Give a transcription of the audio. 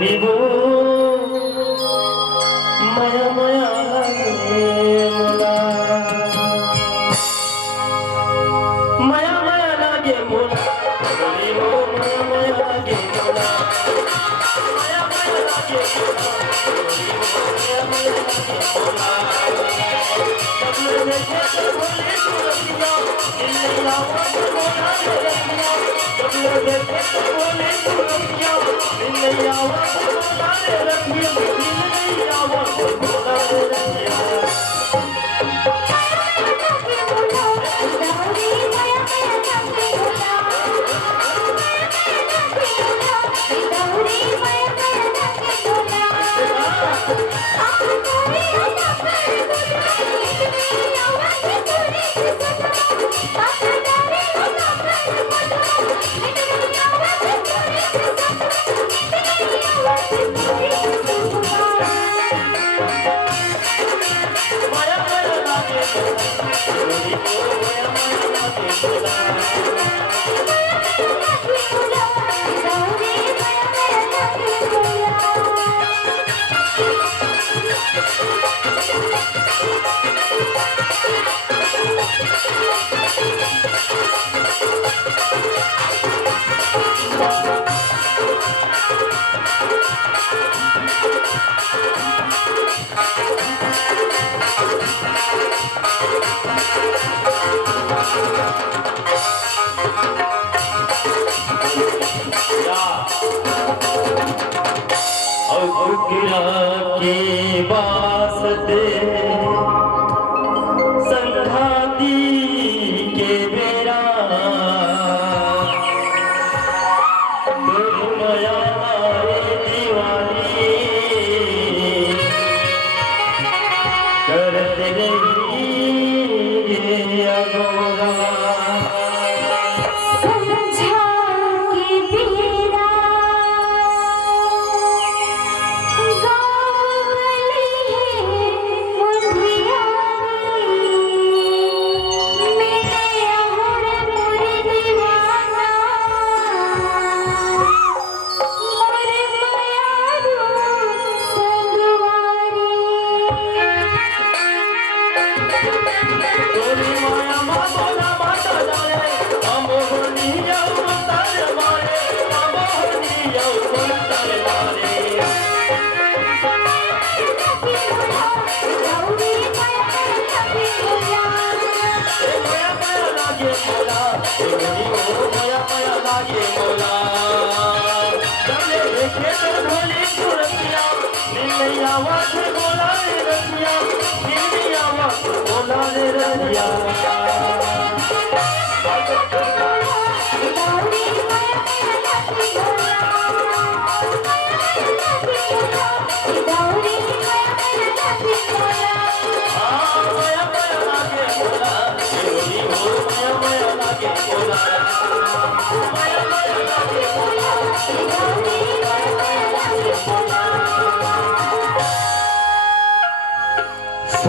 নিব মায়া মায়া লাগে মোলা মায়া মায়া লাগে মোলা নিব মায়া মায়া লাগে মোলা মায়া মায়া লাগে মোলা নিব মায়া মায়া লাগে মোলা कबल देखे तो बोले सुरतिया दिल आवाज मोला रतिया कबल देखे तो बोले सुरतिया दिल आवाज मोला रतिया दिल आवाज मोला रतिया के वास्ते संघाती के बेरा माया मारे दीवानी करते रही अगोरा Mola,